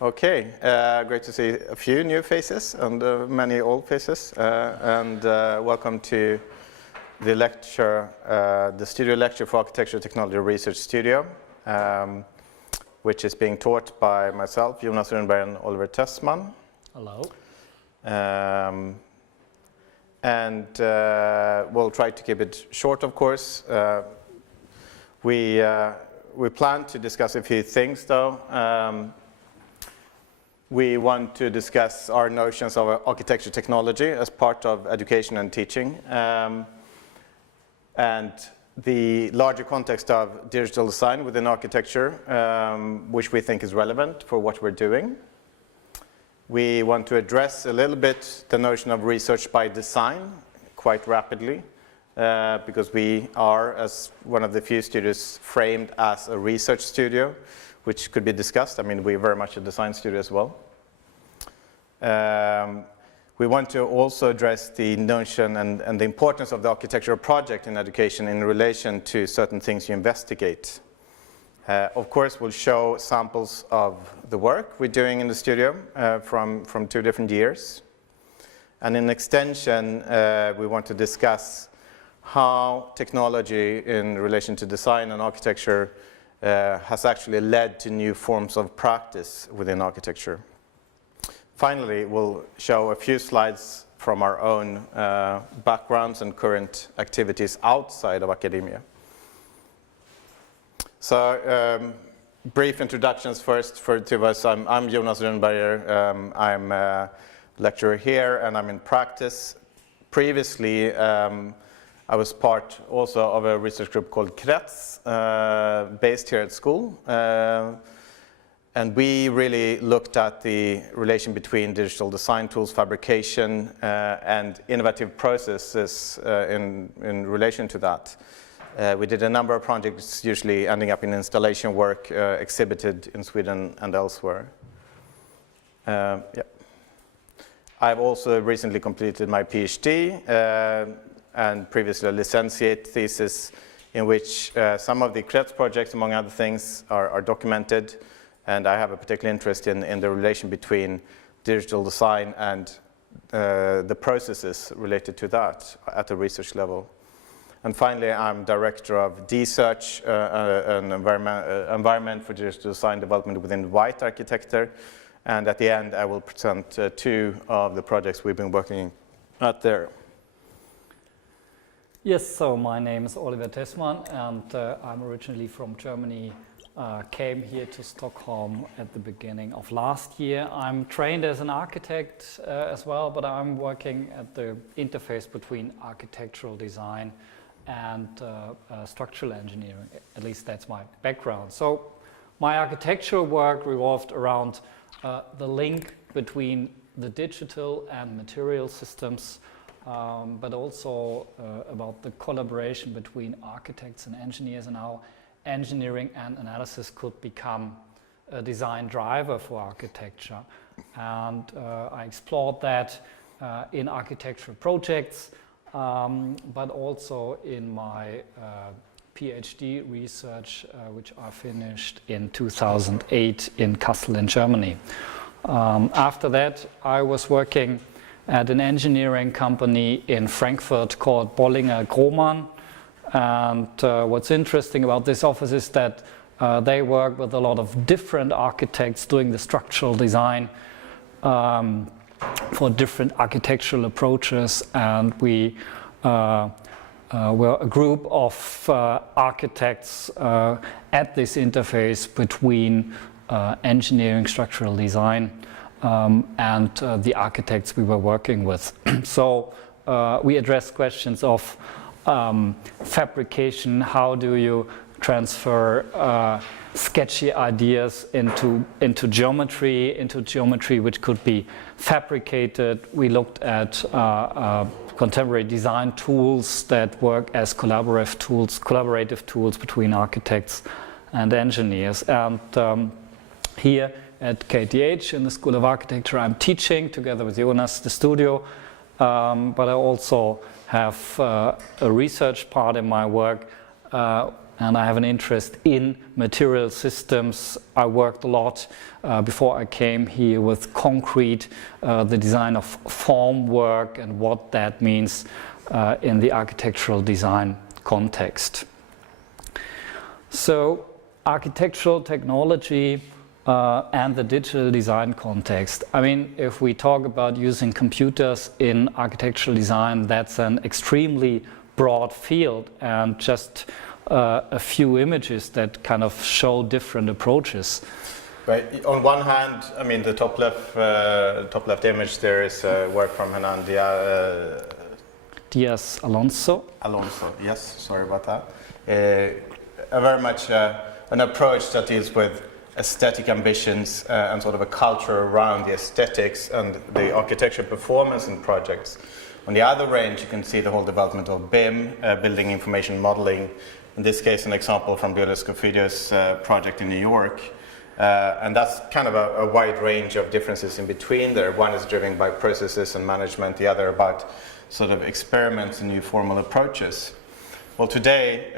Okay, great to see a few new faces and many old faces. Welcome to the lecture, the studio lecture for Architecture Technology Research Studio, which is being taught by myself, Jonas Runberger, and Oliver Tessman. Hello. We'll try to keep it short, of course. We plan to discuss a few things, though. We want to discuss our notions of architecture technology as part of education and teaching, and the larger context of digital design within architecture, which we think is relevant for what we're doing. We want to address a little bit the notion of research by design quite rapidly, because we are, as one of the few studios, framed as a research studio, which could be discussed. I mean, we're very much a design studio as well. We want to also address the notion and the importance of the architectural project in education in relation to certain things you investigate. Of course, we'll show samples of the work we're doing in the studio from 2 different years. And in extension, we want to discuss how technology in relation to design and architecture has actually led to new forms of practice within architecture. Finally, we'll show a few slides from our own backgrounds and current activities outside of academia. So, brief introductions first for 2 of us. I'm Jonas Runberger. I'm a lecturer here, and I'm in practice. Previously, I was part also of a research group called KTH, based here at school. And we really looked at the relation between digital design tools, fabrication, and innovative processes in relation to that. We did a number of projects, usually ending up in installation work, exhibited in Sweden and elsewhere. Yeah. I've also recently completed my PhD, and previously a licentiate thesis in which some of the KTH projects, among other things, are documented. And I have a particular interest in the relation between digital design and the processes related to that at the research level. And finally, I'm director of DSearch, an environment for digital design development within white architecture. And at the end, I will present 2 of the projects we've been working at there. Yes, so my name is Oliver Tessman, and I'm originally from Germany. Came here to Stockholm at the beginning of last year. I'm trained as an architect as well, but I'm working at the interface between architectural design and structural engineering. At least that's my background. So my architectural work revolved around the link between the digital and material systems, but also about the collaboration between architects and engineers and how engineering and analysis could become a design driver for architecture. And I explored that in architectural projects, but also in my PhD research, which I finished in 2008 in Kassel in Germany. After that, I was working at an engineering company in Frankfurt called Bollinger Grohmann. And what's interesting about this office is that they work with a lot of different architects doing the structural design for different architectural approaches. And we were a group of architects at this interface between engineering, structural design, and the architects we were working with. So we addressed questions of fabrication. How do you transfer sketchy ideas into geometry which could be fabricated? We looked at contemporary design tools that work as collaborative tools between architects and engineers. And here at KTH in the School of Architecture, I'm teaching together with Jonas the studio, but I also have a research part in my work and I have an interest in material systems. I worked a lot before I came here with concrete, the design of formwork and what that means in the architectural design context. So architectural technology and the digital design context. I mean, if we talk about using computers in architectural design, that's an extremely broad field, and just a few images that kind of show different approaches. Right. On one hand, I mean, the top left image there is work from Hernan Diaz Alonso. Yes, sorry about that. A very much an approach that deals with aesthetic ambitions and sort of a culture around the aesthetics and the architecture performance in projects. On the other range, you can see the whole development of BIM, building information modeling. In this case, an example from Biole Scofidio's project in New York. And that's kind of a wide range of differences in between there. One is driven by processes and management, the other about sort of experiments and new formal approaches. Well, today,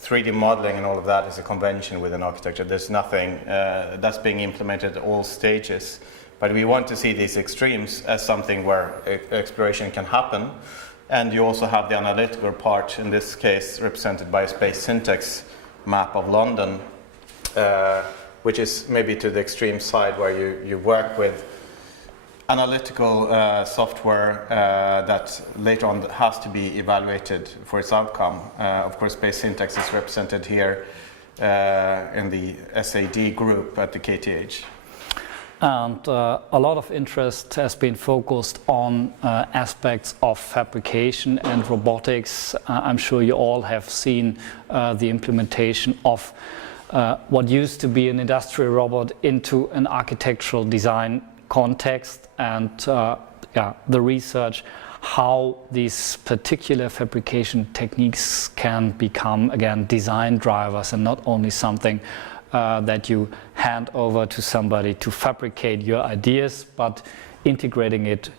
3D modeling and all of that is a convention within architecture. There's nothing that's being implemented at all stages. But we want to see these extremes as something where exploration can happen. And you also have the analytical part, in this case represented by a space syntax map of London, which is maybe to the extreme side where you work with analytical software that later on has to be evaluated for its outcome. Of course, space syntax is represented here in the SAD group at the KTH. And a lot of interest has been focused on aspects of fabrication and robotics. I'm sure you all have seen the implementation of what used to be an industrial robot into an architectural design context, and the research how these particular fabrication techniques can become, again, design drivers and not only something that you hand over to somebody to fabricate your ideas, but integrating it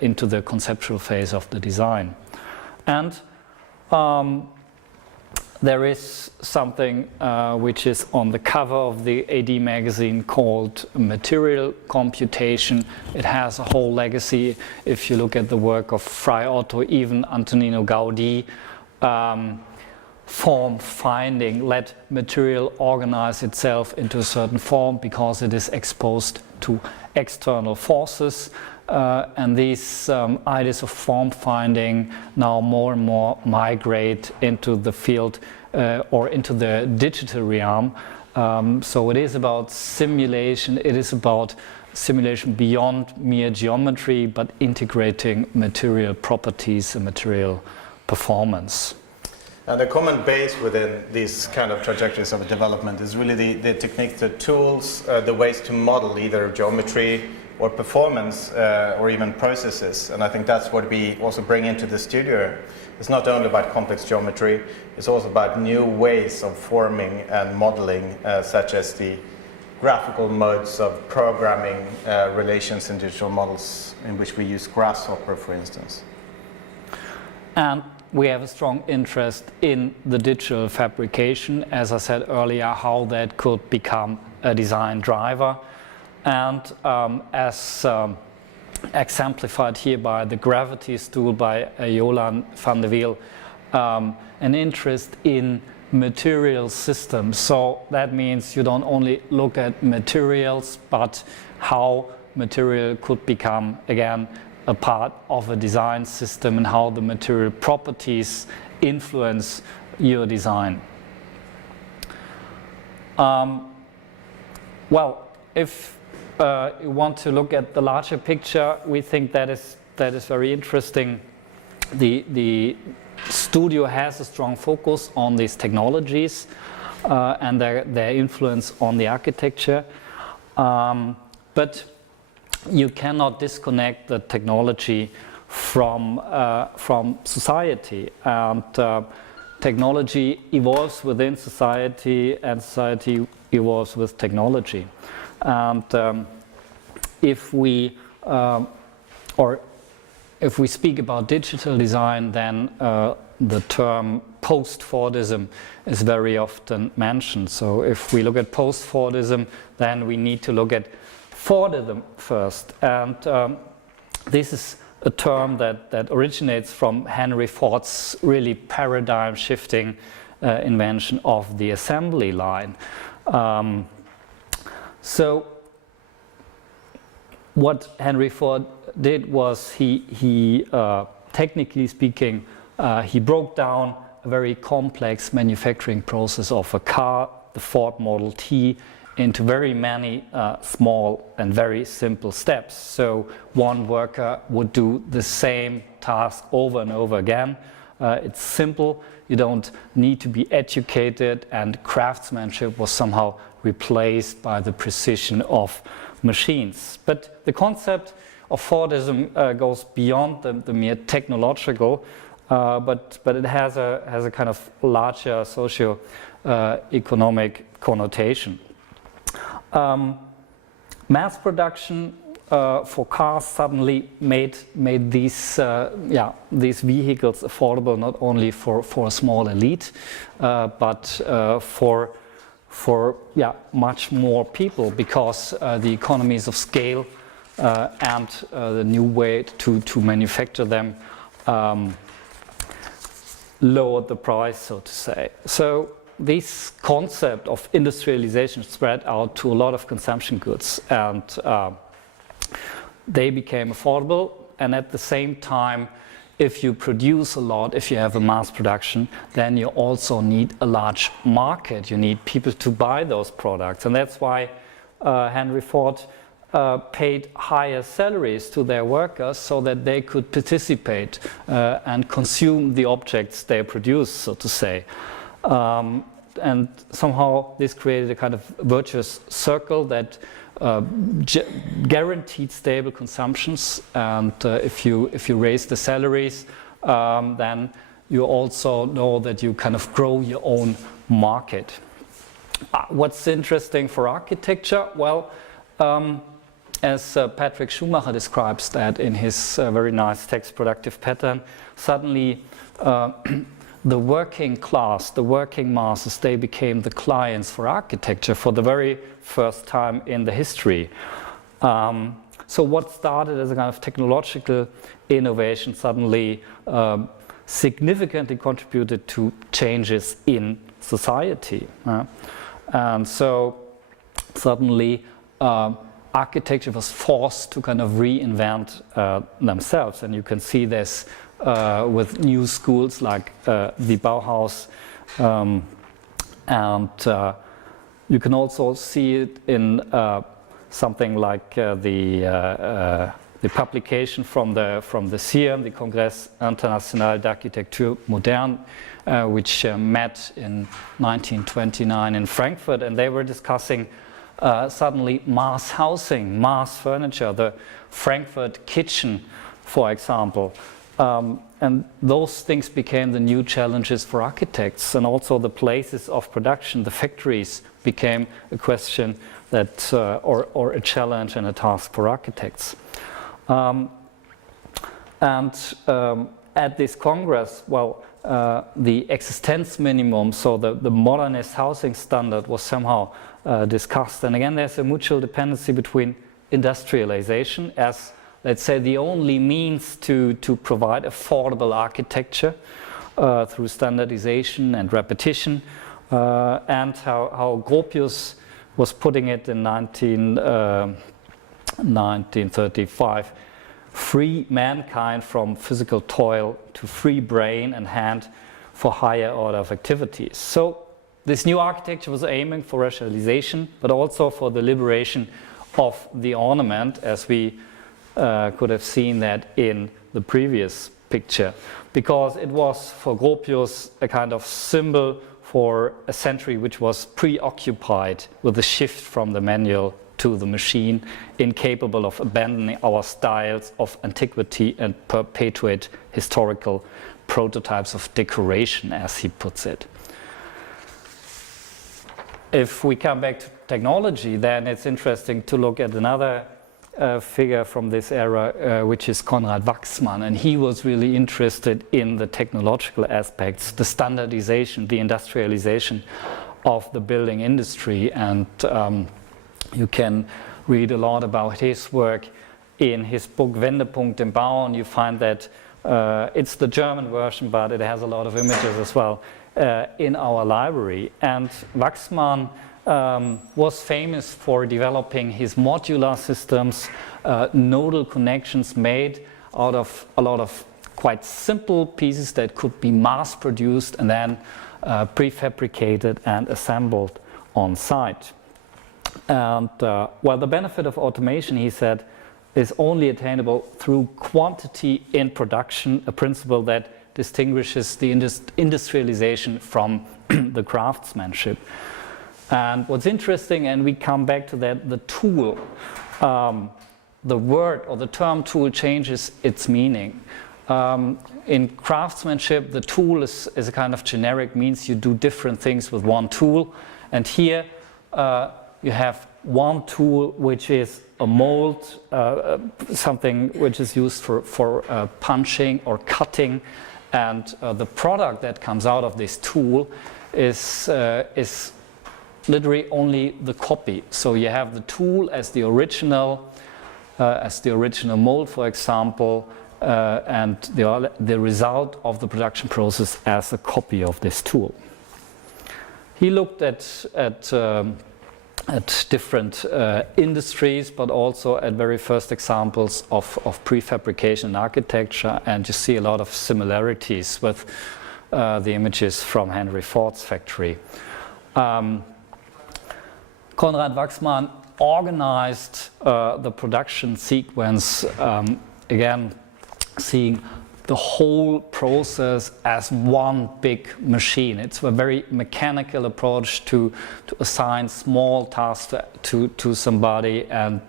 into the conceptual phase of the design. And there is something which is on the cover of the AD magazine called material computation. It has a whole legacy. If you look at the work of Fra Otto, even Antonino Gaudí, form finding, let material organize itself into a certain form because it is exposed to external forces. And these ideas of form finding now more and more migrate into the field or into the digital realm. So it is about simulation, it is about simulation beyond mere geometry, but integrating material properties and material performance. And the common base within these kind of trajectories of development is really the techniques, the tools, the ways to model either geometry or performance or even processes. And I think that's what we also bring into the studio. It's not only about complex geometry, it's also about new ways of forming and modeling, such as the graphical modes of programming relations in digital models, in which we use Grasshopper, for instance. And we have a strong interest in the digital fabrication, as I said earlier, how that could become a design driver. And as exemplified here by the gravity stool by Jolan van der Wiel, an interest in material systems. So that means you don't only look at materials, but how material could become, again, a part of a design system and how the material properties influence your design. Well, if you want to look at the larger picture, we think that is very interesting. The studio has a strong focus on these technologies and their influence on the architecture, but you cannot disconnect the technology from society, and technology evolves within society, and society evolves with technology. And if we speak about digital design, then the term post-Fordism is very often mentioned. So if we look at post-Fordism, then we need to look at Fordism first. And this is a term that originates from Henry Ford's really paradigm-shifting invention of the assembly line. So what Henry Ford did was he technically speaking, he broke down a very complex manufacturing process of a car, the Ford Model T, into very many small and very simple steps. So one worker would do the same task over and over again. It's simple, you don't need to be educated, and craftsmanship was somehow replaced by the precision of machines. But the concept of Fordism goes beyond the mere technological, but it has a kind of larger socio-economic connotation. Mass production for cars suddenly made these vehicles affordable not only for a small elite, but for much more people, because the economies of scale and the new way to manufacture them lowered the price, so to say. So this concept of industrialization spread out to a lot of consumption goods, and they became affordable. And at the same time, if you produce a lot, if you have a mass production, then you also need a large market. You need people to buy those products. And that's why Henry Ford paid higher salaries to their workers so that they could participate and consume the objects they produce, so to say. And somehow this created a kind of virtuous circle that guaranteed stable consumptions, and if you raise the salaries, then you also know that you kind of grow your own market. What's interesting for architecture? Well, as Patrick Schumacher describes that in his very nice text Productive Pattern, suddenly the working class, the working masses, they became the clients for architecture for the very first time in the history. So what started as a kind of technological innovation suddenly significantly contributed to changes in society. And so suddenly architecture was forced to kind of reinvent themselves. And you can see this with new schools like the Bauhaus, and you can also see it in something like the publication from the CIRM, the Congrès International d'Architecture Moderne, which met in 1929 in Frankfurt, and they were discussing suddenly mass housing, mass furniture, the Frankfurt kitchen, for example. And those things became the new challenges for architects, and also the places of production, the factories, became a question that, or a challenge and a task for architects. At this Congress, well, the existence minimum, so the modernist housing standard, was somehow discussed. And again, there's a mutual dependency between industrialization as, let's say, the only means to provide affordable architecture through standardization and repetition, and how Gropius was putting it in 1935, free mankind from physical toil to free brain and hand for higher order of activities. So this new architecture was aiming for rationalization, but also for the liberation of the ornament, as we could have seen that in the previous picture, because it was for Gropius a kind of symbol for a century which was preoccupied with the shift from the manual to the machine, incapable of abandoning our styles of antiquity and perpetuate historical prototypes of decoration, as he puts it. If we come back to technology, then it's interesting to look at another figure from this era, which is Konrad Wachsmann, and he was really interested in the technological aspects, the standardization, the industrialization of the building industry, and you can read a lot about his work in his book Wendepunkt im Bau, and you find that it's the German version, but it has a lot of images as well in our library. And Wachsmann was famous for developing his modular systems, nodal connections made out of a lot of quite simple pieces that could be mass produced and then prefabricated and assembled on site. And well, the benefit of automation, he said, is only attainable through quantity in production, a principle that distinguishes the industrialization from the craftsmanship. And what's interesting, and we come back to that, the tool, the word or the term tool changes its meaning. In craftsmanship, the tool is a kind of generic means you do different things with one tool. And here you have one tool which is a mold, something which is used for punching or cutting. And the product that comes out of this tool is literally only the copy. So you have the tool as the original mold, for example, and the result of the production process as a copy of this tool. He looked at different industries, but also at very first examples of prefabrication in architecture, and you see a lot of similarities with the images from Henry Ford's factory. Konrad Wachsmann organized the production sequence, again, seeing the whole process as one big machine. It's a very mechanical approach to assign small tasks to somebody and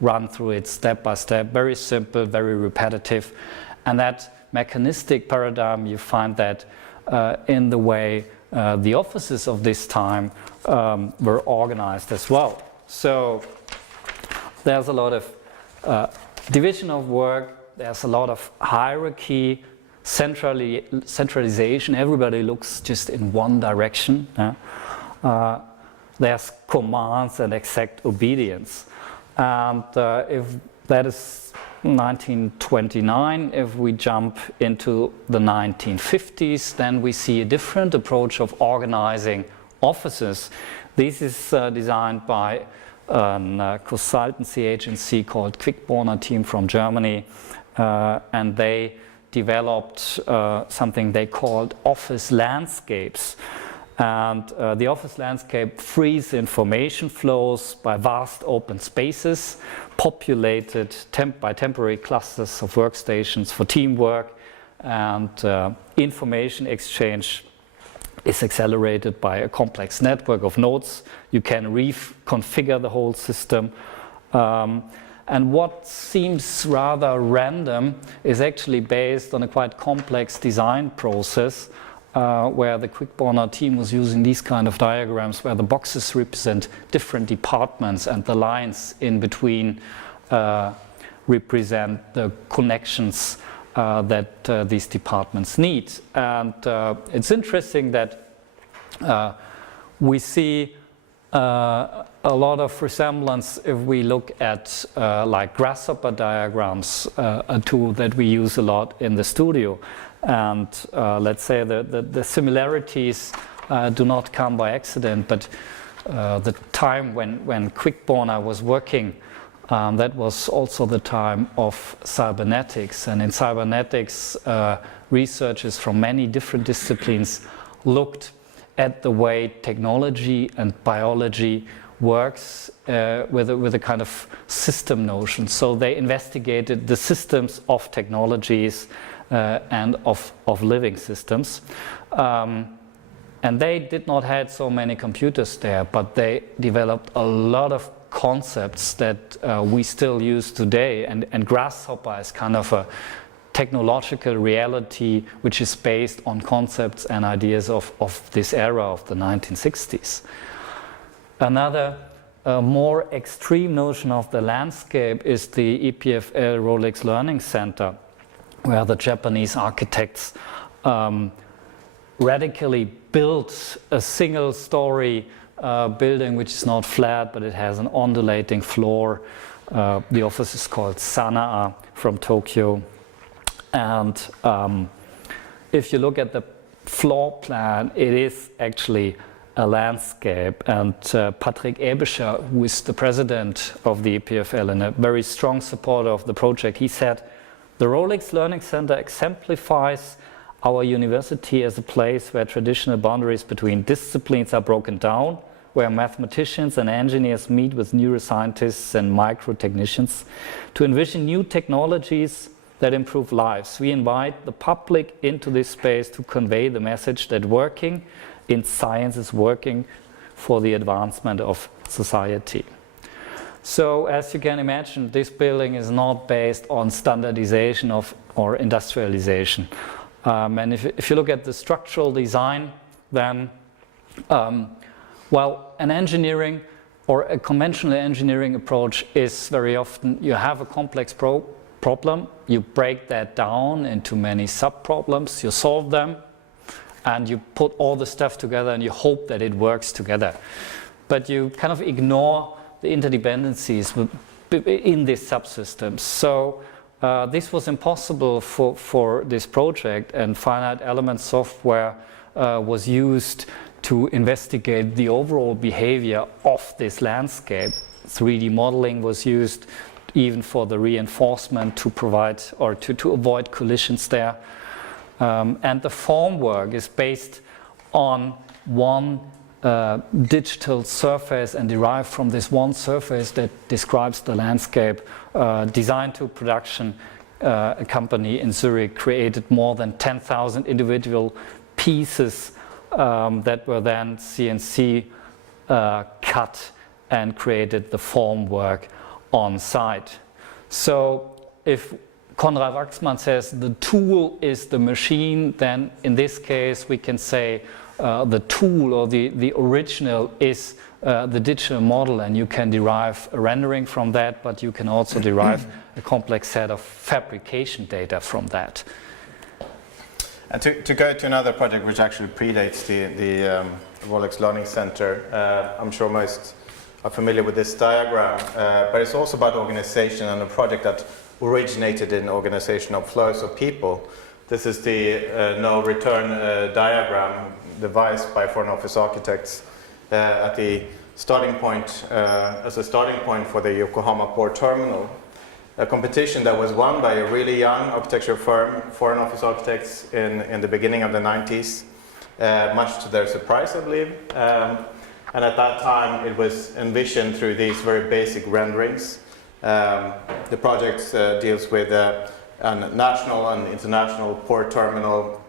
run through it step by step. Very simple, very repetitive. And that mechanistic paradigm, you find that in the way the offices of this time were organized as well. So there's a lot of division of work. There's a lot of hierarchy, centralization. Everybody looks just in one direction. There's commands and exact obedience. And if that is 1929, if we jump into the 1950s, then we see a different approach of organizing offices. This is designed by a consultancy agency called Quickborner team from Germany. And they developed something they called office landscapes. And the office landscape frees information flows by vast open spaces, populated by temporary clusters of workstations for teamwork, and information exchange is accelerated by a complex network of nodes. You can reconfigure the whole system. And what seems rather random is actually based on a quite complex design process where the Quickborner team was using these kind of diagrams where the boxes represent different departments and the lines in between represent the connections that these departments need. And it's interesting that we see a lot of resemblance if we look at like grasshopper diagrams, a tool that we use a lot in the studio. And let's say the similarities do not come by accident, but the time when Quickborner was working, that was also the time of cybernetics. And in cybernetics, researchers from many different disciplines looked at the way technology and biology works with a kind of system notion. So they investigated the systems of technologies and of living systems. And they did not have so many computers there, but they developed a lot of concepts that we still use today. And Grasshopper is kind of a technological reality which is based on concepts and ideas of this era of the 1960s. Another a more extreme notion of the landscape is the EPFL Rolex Learning Center, where the Japanese architects radically built a single-story building which is not flat, but it has an undulating floor. The office is called Sanaa from Tokyo. And if you look at the floor plan, it is actually a landscape. And Patrick Ebescher, who is the president of the EPFL and a very strong supporter of the project, he said, "The Rolex Learning Center exemplifies our university as a place where traditional boundaries between disciplines are broken down, where mathematicians and engineers meet with neuroscientists and micro-technicians to envision new technologies that improve lives. We invite the public into this space to convey the message that working in science is working for the advancement of society." So as you can imagine, this building is not based on standardization or industrialization. And if you look at the structural design, then well, an engineering or a conventional engineering approach is very often you have a complex problem, you break that down into many sub-problems, you solve them, and you put all the stuff together and you hope that it works together. But you kind of ignore the interdependencies in these subsystems. So this was impossible for this project, and finite element software was used to investigate the overall behavior of this landscape. 3D modeling was used even for the reinforcement to provide or to avoid collisions there. And the formwork is based on one digital surface and derived from this one surface that describes the landscape. Design to production, a company in Zurich created more than 10,000 individual pieces that were then CNC cut and created the formwork on site. So if Konrad Waxman says the tool is the machine, then in this case we can say the tool or the original is the digital model, and you can derive a rendering from that, but you can also derive a complex set of fabrication data from that. And to go to another project which actually predates the Rolex Learning Center, I'm sure most are familiar with this diagram, but it's also about organization and a project that originated in organization of flows of people. This is the no return diagram devised by Foreign Office architects at the starting point, as a starting point for the Yokohama Port Terminal. A competition that was won by a really young architecture firm, Foreign Office Architects, in the beginning of the 90s, much to their surprise, I believe. And at that time, it was envisioned through these very basic renderings. The project deals with a national and international port terminal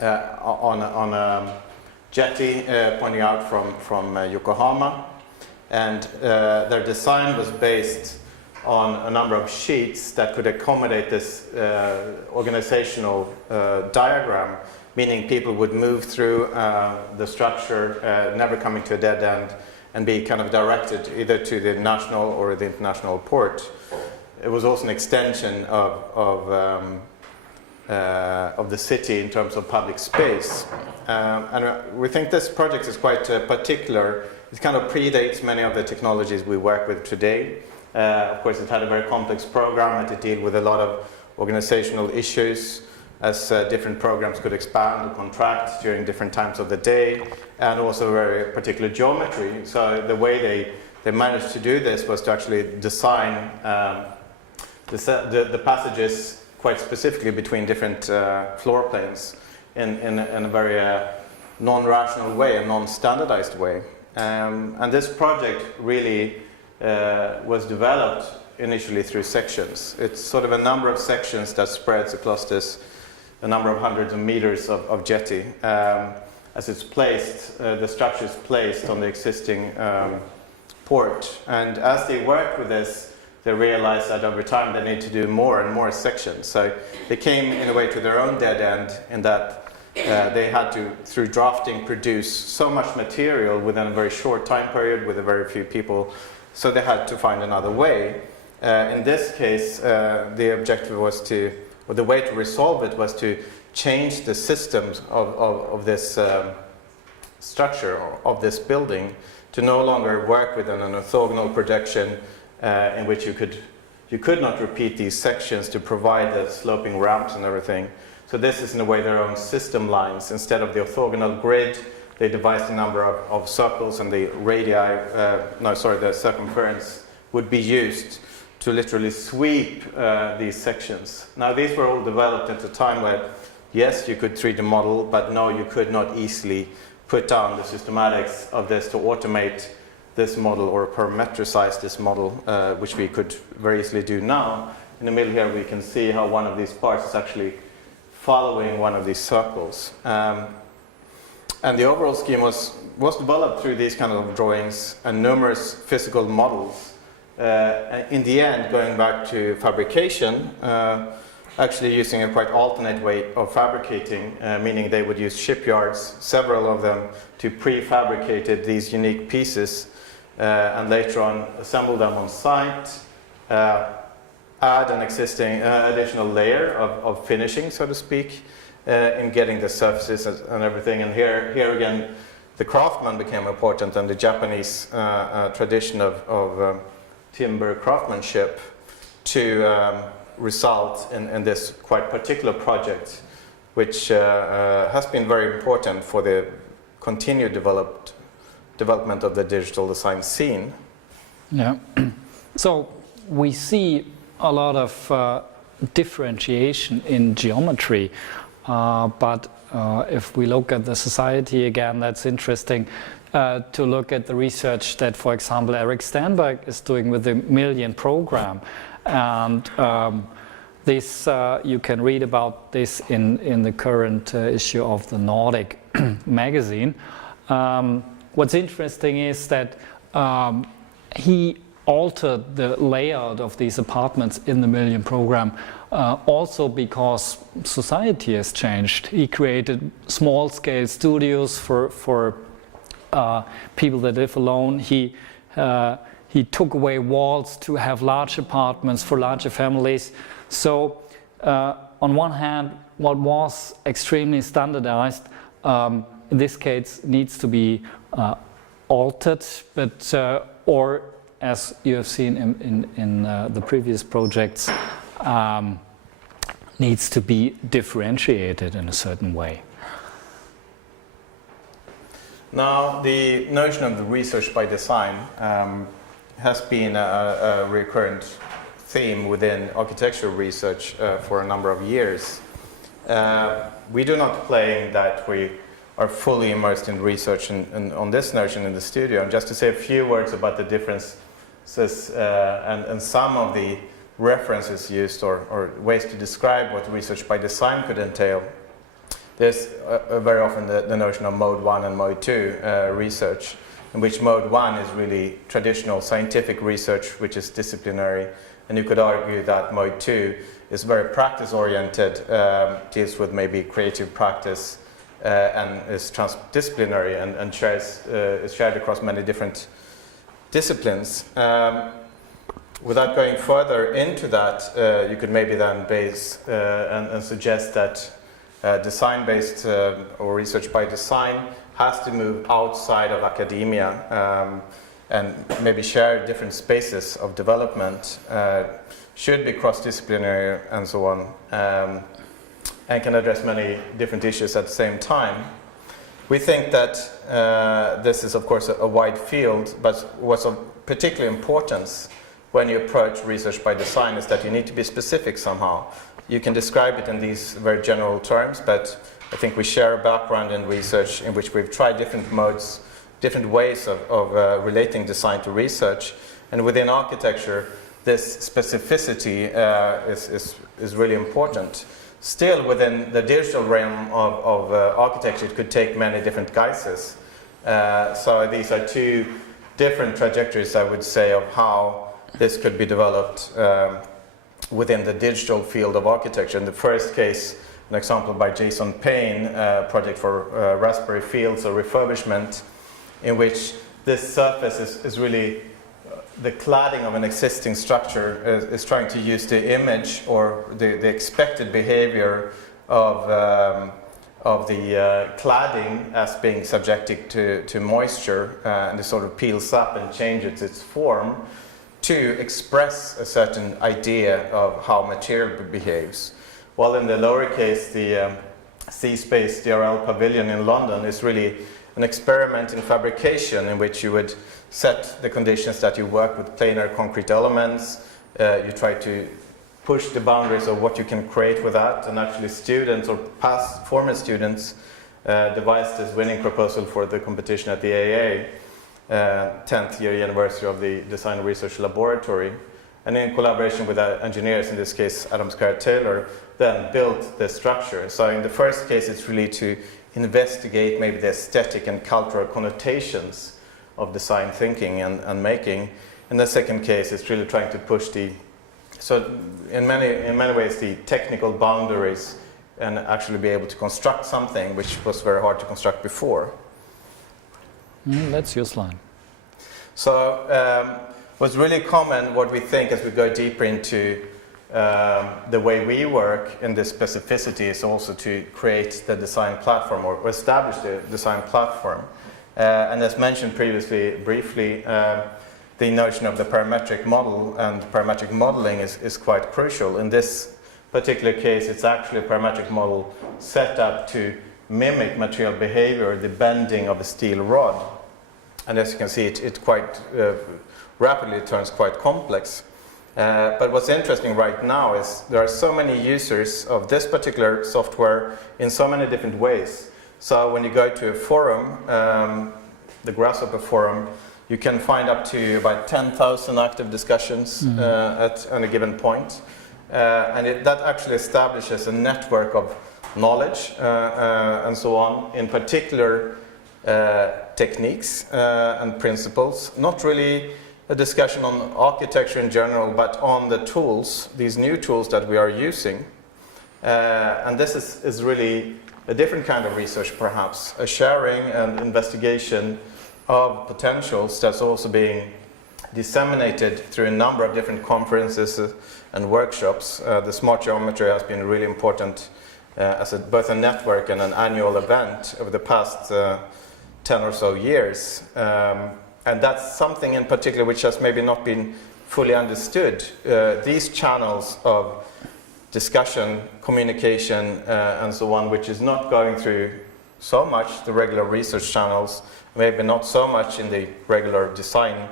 on a jetty pointing out from Yokohama. And their design was based on a number of sheets that could accommodate this organizational diagram, meaning people would move through the structure, never coming to a dead end, and be kind of directed either to the national or the international port. It was also an extension of the city in terms of public space. And we think this project is quite particular. It kind of predates many of the technologies we work with today. Of course, it had a very complex program, had to deal with a lot of organizational issues, as different programs could expand or contract during different times of the day, and also very particular geometry. So the way they managed to do this was to actually design the passages quite specifically between different floor planes in a very non-rational way, a non-standardized way. And this project really was developed initially through sections. It's sort of a number of sections that spreads across this a number of hundreds of meters of jetty. As it's placed, the structure is placed on the existing port. And as they worked with this, they realized that over time they need to do more and more sections. So they came in a way to their own dead end in that they had to, through drafting, produce so much material within a very short time period with a very few people, so they had to find another way. In this case, the objective was to, or the way to resolve it was to change the systems of this structure, of this building, to no longer work within an orthogonal projection in which you could not repeat these sections to provide the sloping ramps and everything. So this is in a way their own system lines. Instead of the orthogonal grid, they devised a number of circles, and the radii, the circumference would be used to literally sweep these sections. Now these were all developed at a time where, yes, you could 3D model, but no, you could not easily put down the systematics of this to automate this model or parametricize this model, which we could very easily do now. In the middle here we can see how one of these parts is actually following one of these circles. And the overall scheme was developed through these kind of drawings and numerous physical models. In the end, going back to fabrication, actually using a quite alternate way of fabricating, meaning they would use shipyards, several of them, to prefabricated these unique pieces, and later on assemble them on site, add an existing additional layer of finishing, so to speak, in getting the surfaces and everything. And here again, the craftsman became important, and the Japanese tradition of timber craftsmanship to result in this quite particular project, which has been very important for the continued development of the digital design scene. Yeah. So we see a lot of differentiation in geometry, but if we look at the society again, that's interesting to look at the research that, for example, Eric Sternberg is doing with the Million program. And this you can read about this in the current issue of the Nordic magazine. What's interesting is that he altered the layout of these apartments in the Million program, also because society has changed. He created small-scale studios for people that live alone. He took away walls to have large apartments for larger families. So on one hand, what was extremely standardized in this case needs to be altered, but or as you have seen in the previous projects, needs to be differentiated in a certain way. Now, the notion of the research by design has been a recurrent theme within architectural research for a number of years. We do not claim that we are fully immersed in research on this notion in the studio. And just to say a few words about the differences and some of the references used or ways to describe what research by design could entail. There's very often the notion of mode 1 and mode 2 research, in which mode 1 is really traditional scientific research, which is disciplinary, and you could argue that mode 2 is very practice-oriented, deals with maybe creative practice, and is transdisciplinary and is shared across many different disciplines. Without going further into that, you could maybe then base and suggest that design-based or research by design has to move outside of academia and maybe share different spaces of development, should be cross-disciplinary and so on, and can address many different issues at the same time. We think that this is of course a wide field, but what's of particular importance when you approach research by design is that you need to be specific somehow. You can describe it in these very general terms, but I think we share a background in research in which we've tried different modes, different ways of relating design to research. And within architecture, this specificity is really important. Still, within the digital realm of architecture, it could take many different guises. So these are two different trajectories, I would say, of how this could be developed within the digital field of architecture. In the first case, an example by Jason Payne, a project for Raspberry Fields or refurbishment, in which this surface is really the cladding of an existing structure is trying to use the image or the expected behavior of the cladding as being subjected to moisture, and it sort of peels up and changes its form to express a certain idea of how material behaves. While in the lower case, the C-Space DRL Pavilion in London is really an experiment in fabrication in which you would set the conditions that you work with planar concrete elements, you try to push the boundaries of what you can create with that, and actually students or past former students devised this winning proposal for the competition at the AA, 10th year anniversary of the Design Research Laboratory, and in collaboration with engineers, in this case Adam Scarrett-Taylor, then built the structure. So in the first case it's really to investigate maybe the aesthetic and cultural connotations of design thinking and making. In the second case it's really trying to push so in many ways the technical boundaries and actually be able to construct something which was very hard to construct before. That's your slide. So what's really common, what we think as we go deeper into the way we work in this specificity, is also to create the design platform or establish the design platform. And as mentioned previously, briefly, the notion of the parametric model and parametric modeling is quite crucial. In this particular case, it's actually a parametric model set up to mimic material behavior, the bending of a steel rod. And as you can see, it quite rapidly turns quite complex. But what's interesting right now is there are so many users of this particular software in so many different ways. So when you go to a forum, the Grasshopper forum, you can find up to about 10,000 active discussions at any given point. And that actually establishes a network of knowledge and so on, in particular techniques and principles. Not really a discussion on architecture in general, but on the tools, these new tools that we are using. And this is really a different kind of research, perhaps, a sharing and investigation of potentials that's also being disseminated through a number of different conferences and workshops. The Smart Geometry has been really important as both a network and an annual event over the past 10 or so years. And that's something in particular which has maybe not been fully understood. These channels of discussion, communication, and so on, which is not going through so much the regular research channels, maybe not so much in the regular design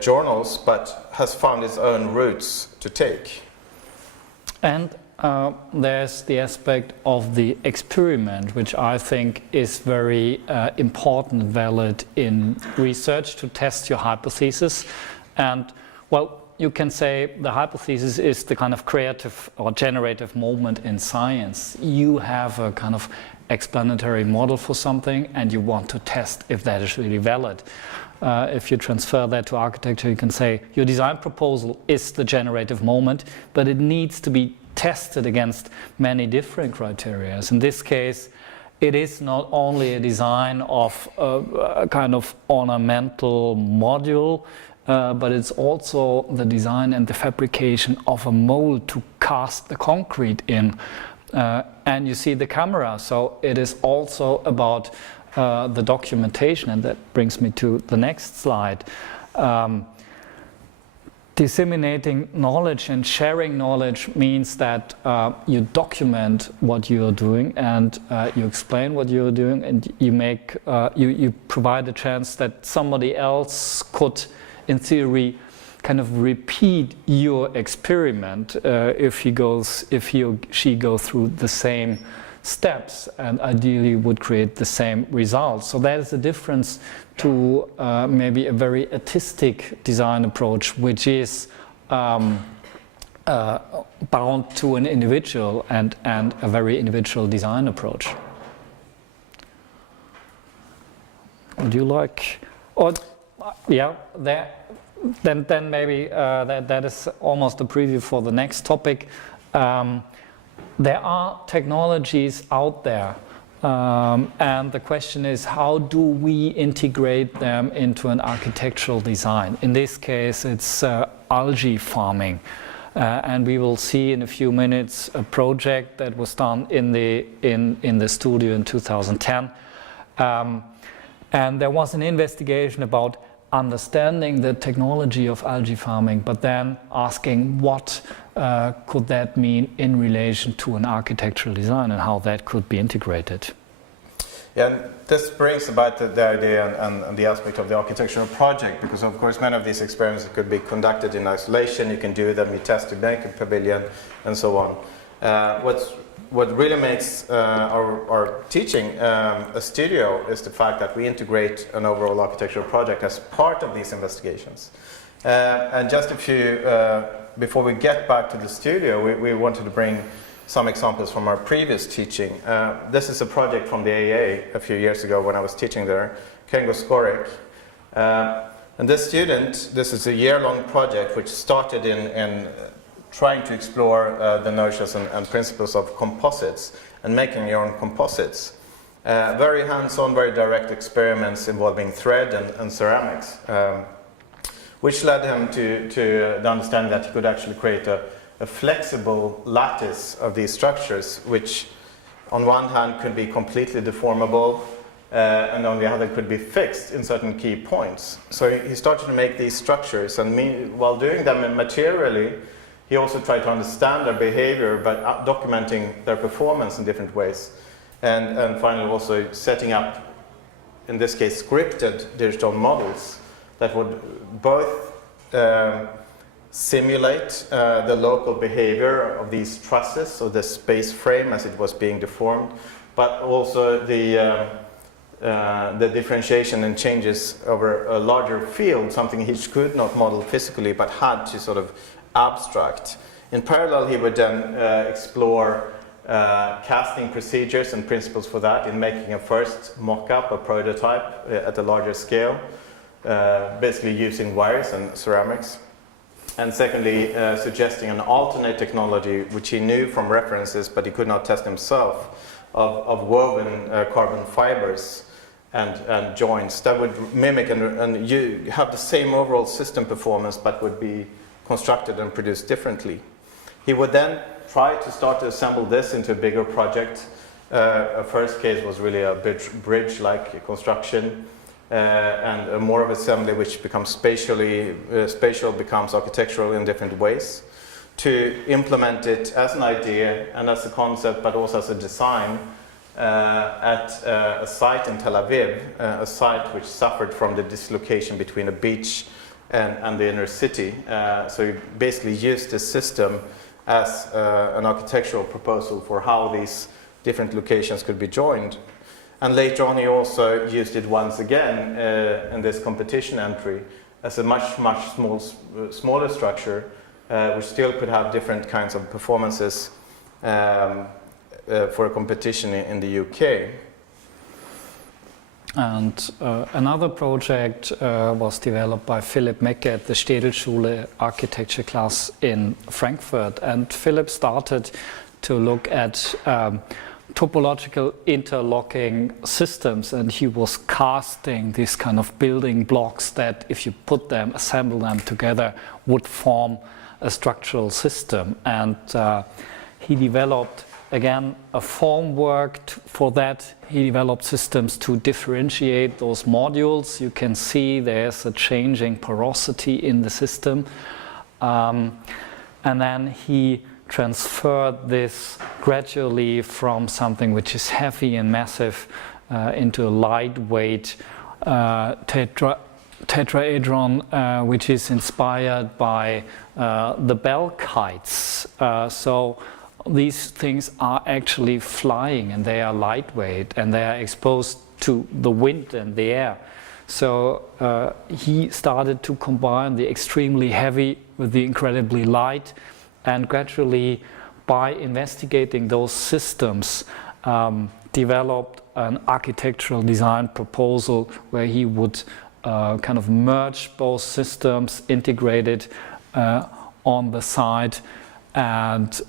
journals, but has found its own routes to take. And there's the aspect of the experiment, which I think is very important and valid in research to test your hypothesis. And well, you can say the hypothesis is the kind of creative or generative moment in science. You have a kind of explanatory model for something and you want to test if that is really valid. If you transfer that to architecture, you can say your design proposal is the generative moment, but it needs to be tested against many different criteria. In this case, it is not only a design of a kind of ornamental module, but it's also the design and the fabrication of a mold to cast the concrete in. And you see the camera, so it is also about the documentation, and that brings me to the next slide. Disseminating knowledge and sharing knowledge means that you document what you are doing and you explain what you are doing, and you provide a chance that somebody else could, in theory, kind of repeat your experiment if he or she goes through the same steps and ideally would create the same results. So that is a difference to maybe a very artistic design approach, which is bound to an individual and a very individual design approach. Would you like, or yeah, then maybe that is almost a preview for the next topic. there are technologies out there, and the question is, how do we integrate them into an architectural design? In this case, it's algae farming. And we will see in a few minutes a project that was done in the studio in 2010. And there was an investigation about understanding the technology of algae farming, but then asking what could that mean in relation to an architectural design and how that could be integrated. Yeah, and this brings about the idea and the aspect of the architectural project, because of course many of these experiments could be conducted in isolation. You can do them, you test to make a pavilion, and so on. What really makes our teaching a studio is the fact that we integrate an overall architectural project as part of these investigations. And just a few, before we get back to the studio, we wanted to bring some examples from our previous teaching. This is a project from the AA a few years ago when I was teaching there, Kengo Skorik. And this student, this is a year-long project which started in trying to explore the notions and principles of composites and making your own composites. Very hands-on, very direct experiments involving thread and ceramics, which led him to the understanding that he could actually create a flexible lattice of these structures, which on one hand could be completely deformable and on the other could be fixed in certain key points. So he started to make these structures, and while doing them materially, he also tried to understand their behavior by documenting their performance in different ways. And finally also setting up, in this case, scripted digital models that would both simulate the local behavior of these trusses, or the space frame as it was being deformed, but also the differentiation and changes over a larger field, something he could not model physically but had to sort of abstract. In parallel, he would then explore casting procedures and principles for that in making a first mock-up, a prototype at a larger scale, basically using wires and ceramics. And secondly, suggesting an alternate technology, which he knew from references, but he could not test himself, of woven carbon fibers and joints that would mimic and you have the same overall system performance, but would be constructed and produced differently. He would then try to start to assemble this into a bigger project. A first case was really a bridge-like construction, and more of assembly which becomes spatial becomes architectural in different ways, to implement it as an idea and as a concept, but also as a design at a site in Tel Aviv, a site which suffered from the dislocation between a beach and the inner city. So he basically used this system as an architectural proposal for how these different locations could be joined. And later on he also used it once again in this competition entry as a much smaller structure, which still could have different kinds of performances for a competition in the UK. And another project was developed by Philipp Mecke at the Städelschule architecture class in Frankfurt. And Philipp started to look at topological interlocking systems, and he was casting these kind of building blocks that, if you put them, assemble them together, would form a structural system. And he developed again a formwork for that. He developed systems to differentiate those modules. You can see there's a changing porosity in the system, and then he transferred this gradually from something which is heavy and massive into a lightweight tetrahedron, which is inspired by the bell kites. So these things are actually flying, and they are lightweight, and they are exposed to the wind and the air. So he started to combine the extremely heavy with the incredibly light, and gradually, by investigating those systems, developed an architectural design proposal where he would kind of merge both systems, integrate it on the side, and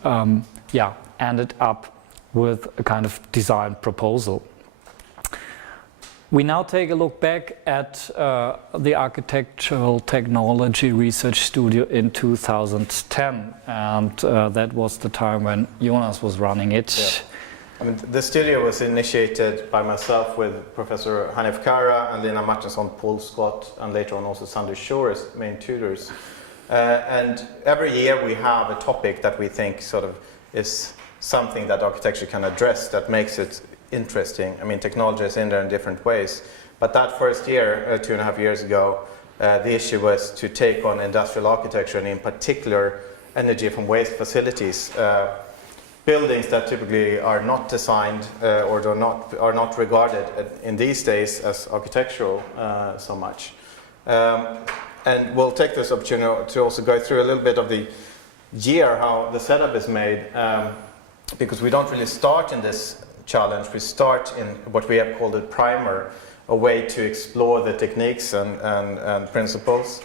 ended up with a kind of design proposal. We now take a look back at the Architectural Technology Research Studio in 2010, and that was the time when Jonas was running it. Yeah. I mean, the studio was initiated by myself with Professor Hanif Kara and Lina Martinsson, Paul Scott, and later on also Sander Shore as main tutors. And every year we have a topic that we think sort of is something that architecture can address that makes it interesting. I mean, technology is in there in different ways. But that first year, 2.5 years ago, the issue was to take on industrial architecture, and in particular energy from waste facilities. Buildings that typically are not designed or are not regarded in these days as architectural so much. And we'll take this opportunity to also go through a little bit of the year, how the setup is made, because we don't really start in this challenge. We start in what we have called a primer, a way to explore the techniques and principles.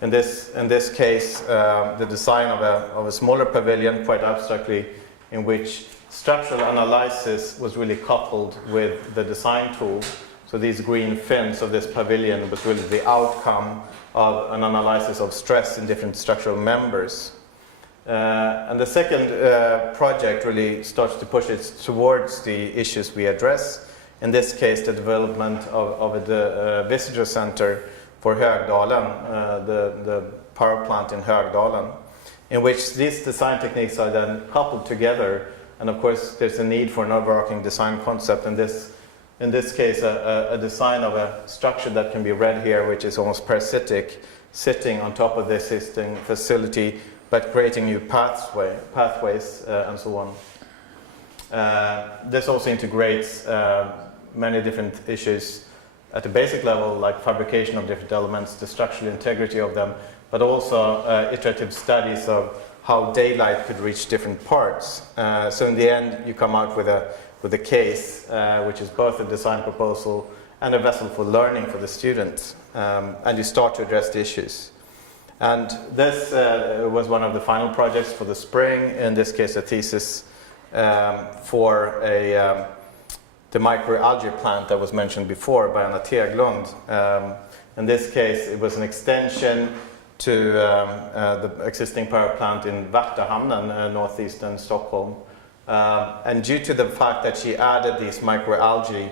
In this case, the design of a smaller pavilion, quite abstractly, in which structural analysis was really coupled with the design tool. So these green fins of this pavilion was really the outcome of an analysis of stress in different structural members. And the second project really starts to push it towards the issues we address. In this case, the development of the visitor center for Högdalen, the power plant in Högdalen, in which these design techniques are then coupled together. And of course, there's a need for an overarching design concept. In this case, a design of a structure that can be read here, which is almost parasitic, sitting on top of the existing facility, but creating new pathways and so on. This also integrates many different issues at a basic level, like fabrication of different elements, the structural integrity of them, but also iterative studies of how daylight could reach different parts. So in the end, you come out with a case, which is both a design proposal and a vessel for learning for the students, and you start to address the issues. And this was one of the final projects for the spring, in this case a thesis for the microalgae plant that was mentioned before by Anna Teglund. In this case, it was an extension to the existing power plant in Värtahamnen, northeastern Stockholm. And due to the fact that she added these microalgae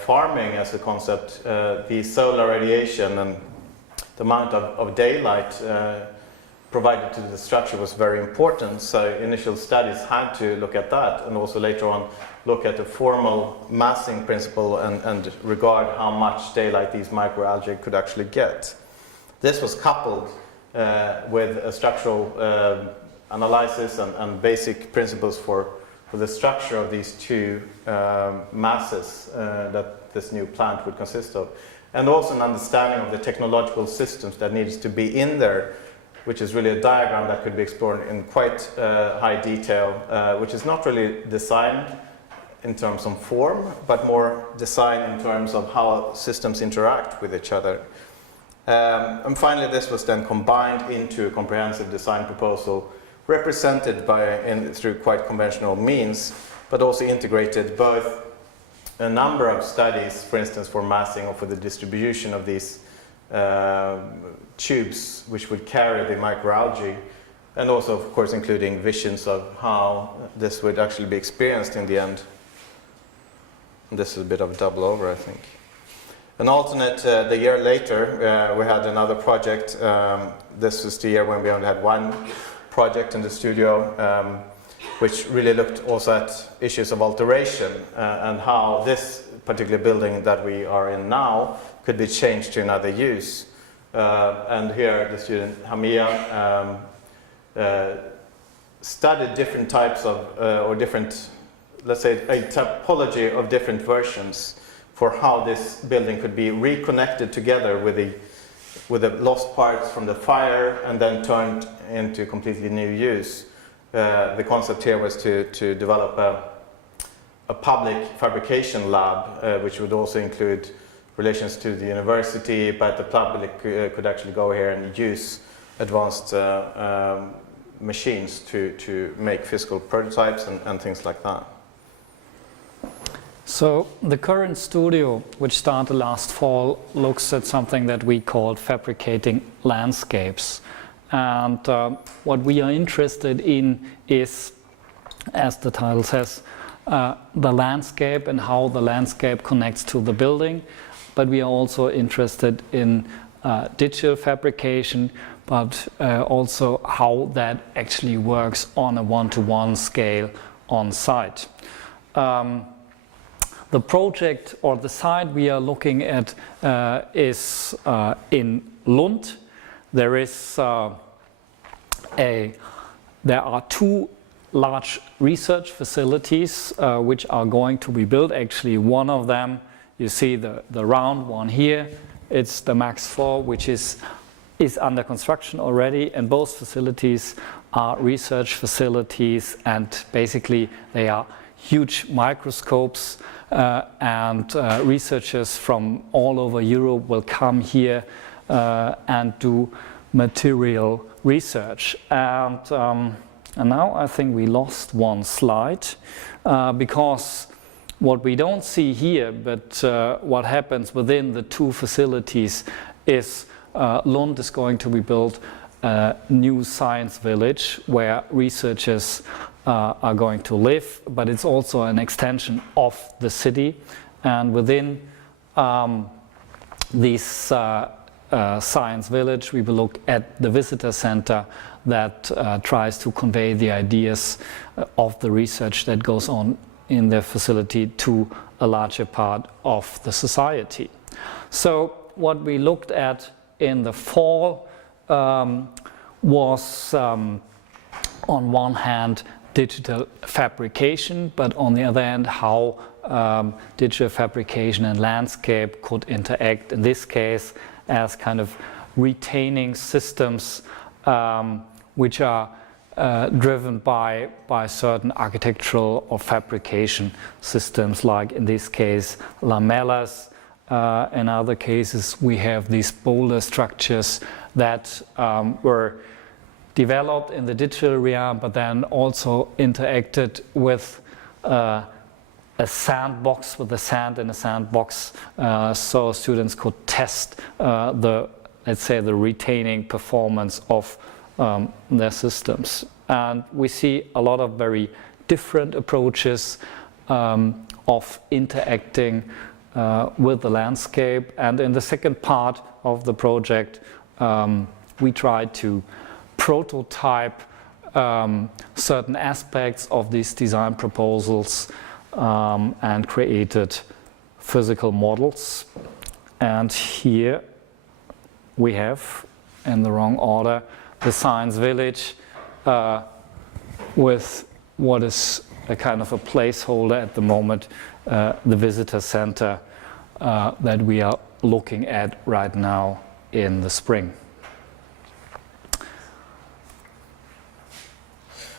farming as a concept, the solar radiation and the amount of daylight provided to the structure was very important. So initial studies had to look at that, and also later on look at the formal massing principle and regard how much daylight these microalgae could actually get. This was coupled with a structural analysis and basic principles for the structure of these two masses that this new plant would consist of. And also an understanding of the technological systems that needs to be in there, which is really a diagram that could be explored in quite high detail, which is not really designed in terms of form, but more design in terms of how systems interact with each other. And finally, this was then combined into a comprehensive design proposal represented through quite conventional means, but also integrated both a number of studies, for instance, for massing or for the distribution of these tubes which would carry the microalgae, and also, of course, including visions of how this would actually be experienced in the end. And this is a bit of a double over, I think. An alternate, the year later, we had another project. This was the year when we only had one project in the studio, which really looked also at issues of alteration and how this particular building that we are in now could be changed to another use. And here the student Hamia studied different types of, or different, let's say, a typology of different versions for how this building could be reconnected together with the lost parts from the fire and then turned into completely new use. The concept here was to develop a public fabrication lab, which would also include relations to the university, but the public could actually go here and use advanced machines to make physical prototypes and things like that. So the current studio, which started last fall, looks at something that we call fabricating landscapes. And what we are interested in is, as the title says, the landscape and how the landscape connects to the building. But we are also interested in digital fabrication, but also how that actually works on a one-to-one scale on site. The project or the site we are looking at is in Lund. There are two large research facilities which are going to be built. Actually, one of them, you see the round one here, it's the Max 4, which is under construction already, and both facilities are research facilities, and basically they are huge microscopes, and researchers from all over Europe will come here and do material research. And now I think we lost one slide, because what we don't see here, but what happens within the two facilities is Lund is going to be built a new science village where researchers are going to live, but it's also an extension of the city. And within this science village, we will look at the visitor center that tries to convey the ideas of the research that goes on in the facility to a larger part of the society. So what we looked at in the fall was on one hand digital fabrication, but on the other hand how digital fabrication and landscape could interact, in this case as kind of retaining systems which are driven by certain architectural or fabrication systems, like in this case lamellas. In other cases we have these boulder structures that were developed in the digital realm, but then also interacted with a sandbox, with the sand in a sandbox, so students could test let's say the retaining performance of their systems. And we see a lot of very different approaches of interacting with the landscape. And in the second part of the project, we tried to prototype certain aspects of these design proposals and created physical models. And here we have, in the wrong order, the science village with what is a kind of a placeholder at the moment, the visitor center that we are looking at right now in the spring.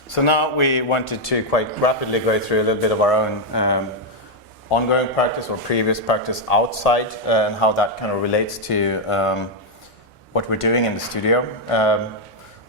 So now we wanted to quite rapidly go through a little bit of our own ongoing practice or previous practice outside and how that kind of relates to what we're doing in the studio.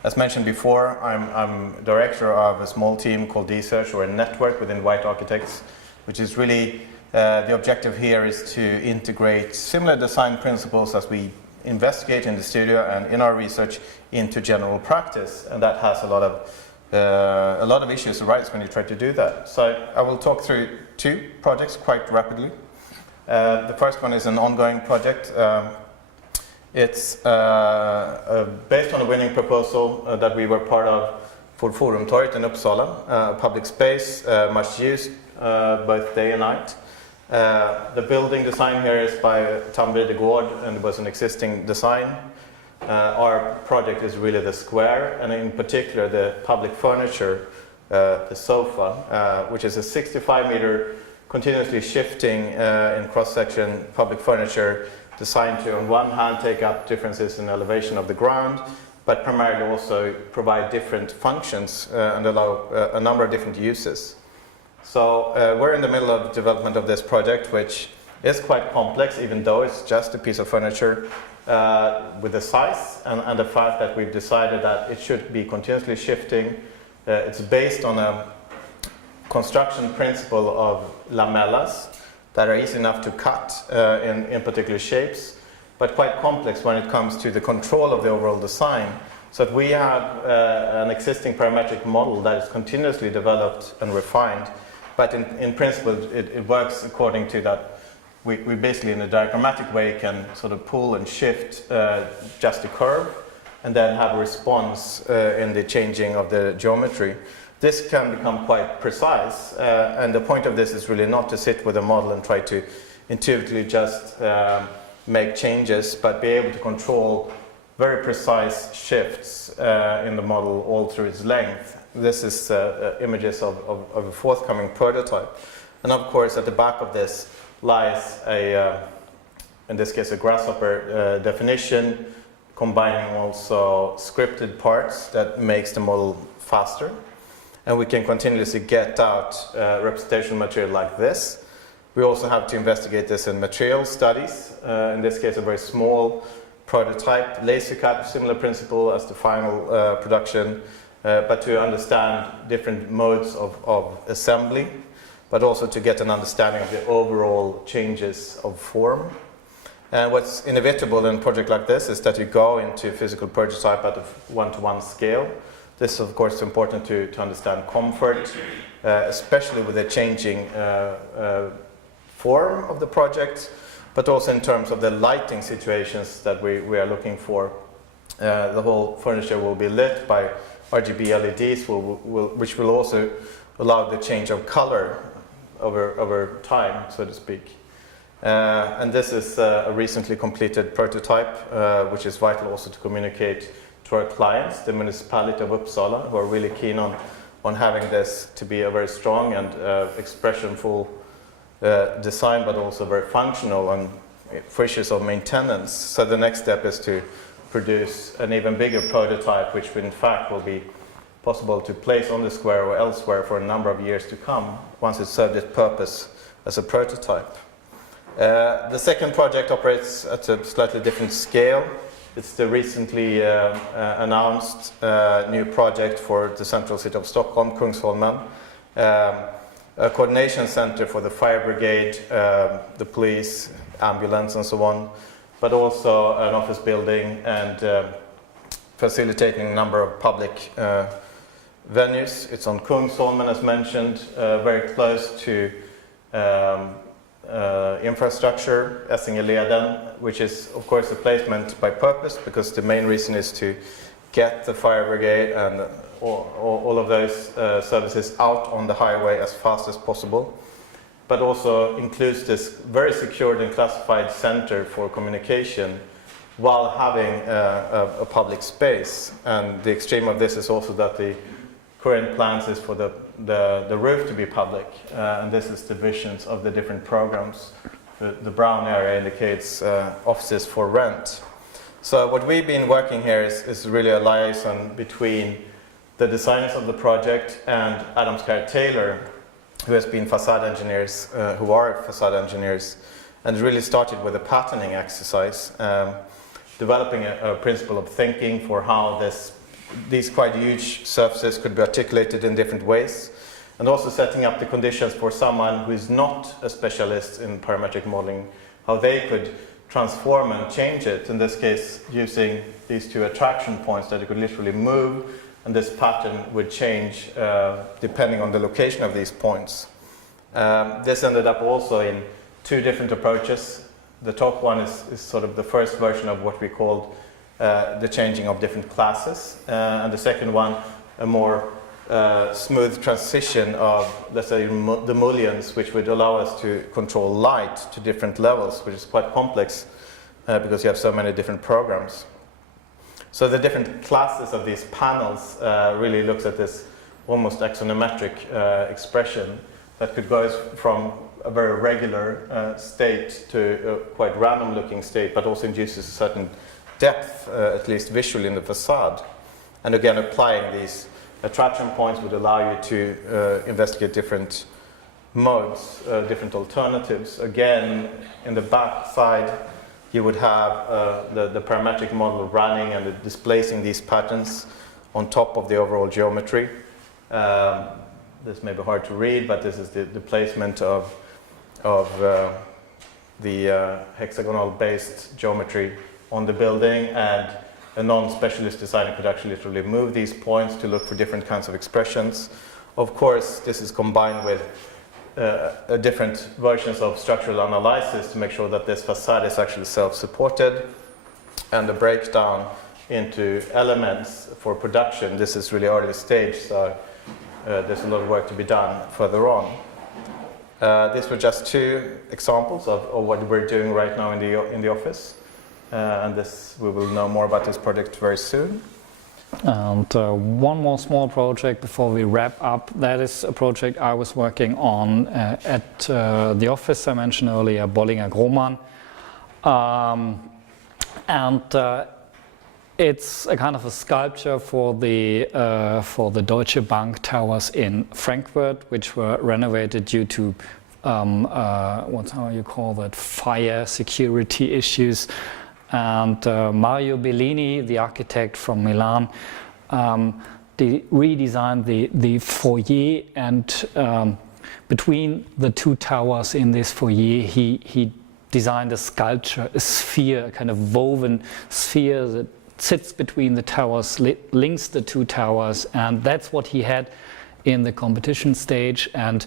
As mentioned before, I'm director of a small team called D-Search, or a network within White Architects, which is really, the objective here is to integrate similar design principles as we investigate in the studio and in our research into general practice. And that has a lot of issues arise when you try to do that. So I will talk through two projects quite rapidly. The first one is an ongoing project. It's based on a winning proposal that we were part of for Forumtorget in Uppsala, a public space much used both day and night. The building design here is by Tambride Gård and was an existing design. Our project is really the square, and in particular the public furniture, the sofa, which is a 65-meter continuously shifting in cross-section public furniture designed to, on one hand, take up differences in elevation of the ground, but primarily also provide different functions and allow a number of different uses. So we're in the middle of development of this project, which is quite complex, even though it's just a piece of furniture. with the size and the fact that we've decided that it should be continuously shifting. It's based on a construction principle of lamellas that are easy enough to cut in particular shapes, but quite complex when it comes to the control of the overall design. So that we have an existing parametric model that is continuously developed and refined, but in principle it works according to that. We basically in a diagrammatic way can sort of pull and shift just a curve and then have a response in the changing of the geometry. This can become quite precise, and the point of this is really not to sit with a model and try to intuitively just make changes, but be able to control very precise shifts in the model all through its length. This is images of a forthcoming prototype. And of course at the back of this lies in this case a grasshopper definition, combining also scripted parts that makes the model faster. And we can continuously get out representation material like this. We also have to investigate this in material studies, in this case a very small prototype, laser cut, similar principle as the final production, but to understand different modes of assembly, but also to get an understanding of the overall changes of form. And what's inevitable in a project like this is that you go into physical prototype at a one-to-one scale. This, of course, is important to understand comfort, especially with the changing form of the project, but also in terms of the lighting situations that we are looking for. The whole furniture will be lit by RGB LEDs, which will also allow the change of color over time, so to speak. And this is a recently completed prototype, which is vital also to communicate to our clients, the municipality of Uppsala, who are really keen on having this to be a very strong and expressionful design, but also very functional and for issues of maintenance. So the next step is to produce an even bigger prototype, which in fact will be possible to place on the square or elsewhere for a number of years to come, once it's served its purpose as a prototype. The second project operates at a slightly different scale. It's the recently announced new project for the central city of Stockholm, Kungsholmen. A coordination center for the fire brigade, the police, ambulance and so on, but also an office building and facilitating a number of public venues. It's on Kungsholmen, as mentioned, very close to infrastructure, Essingeleden, which is of course a placement by purpose, because the main reason is to get the fire brigade and all of those services out on the highway as fast as possible, but also includes this very secured and classified center for communication while having a public space. And the extreme of this is also that the current plans is for the roof to be public, and this is the visions of the different programs. The brown area indicates offices for rent. So what we've been working here is really a liaison between the designers of the project and Adams Taylor, who has been facade engineers, who are facade engineers, and really started with a patterning exercise, developing a principle of thinking for how these quite huge surfaces could be articulated in different ways, and also setting up the conditions for someone who is not a specialist in parametric modeling, how they could transform and change it, in this case using these two attraction points that you could literally move, and this pattern would change depending on the location of these points. This ended up also in two different approaches. The top one is sort of the first version of what we called the changing of different classes, and the second one a more smooth transition of, let's say, the mullions, which would allow us to control light to different levels, which is quite complex because you have so many different programs. So the different classes of these panels really looks at this almost axonometric expression that could go from a very regular state to a quite random looking state, but also induces a certain depth, at least visually, in the facade. And again, applying these attraction points would allow you to investigate different modes, different alternatives. Again, in the back side, you would have the parametric model running and displacing these patterns on top of the overall geometry. This may be hard to read, but this is the placement of the hexagonal-based geometry on the building, and a non-specialist designer could actually literally move these points to look for different kinds of expressions. Of course, this is combined with different versions of structural analysis to make sure that this facade is actually self-supported, and the breakdown into elements for production. This is really early stage, so there's a lot of work to be done further on. These were just two examples of what we're doing right now in the office, and we will know more about this project very soon. And one more small project before we wrap up. That is a project I was working on at the office I mentioned earlier, Bollinger Grohmann. It's a kind of a sculpture for the Deutsche Bank towers in Frankfurt, which were renovated due to fire security issues. And Mario Bellini, the architect from Milan, redesigned the foyer, and between the two towers in this foyer, he designed a sculpture, a sphere, a kind of woven sphere that sits between the towers, links the two towers, and that's what he had in the competition stage. And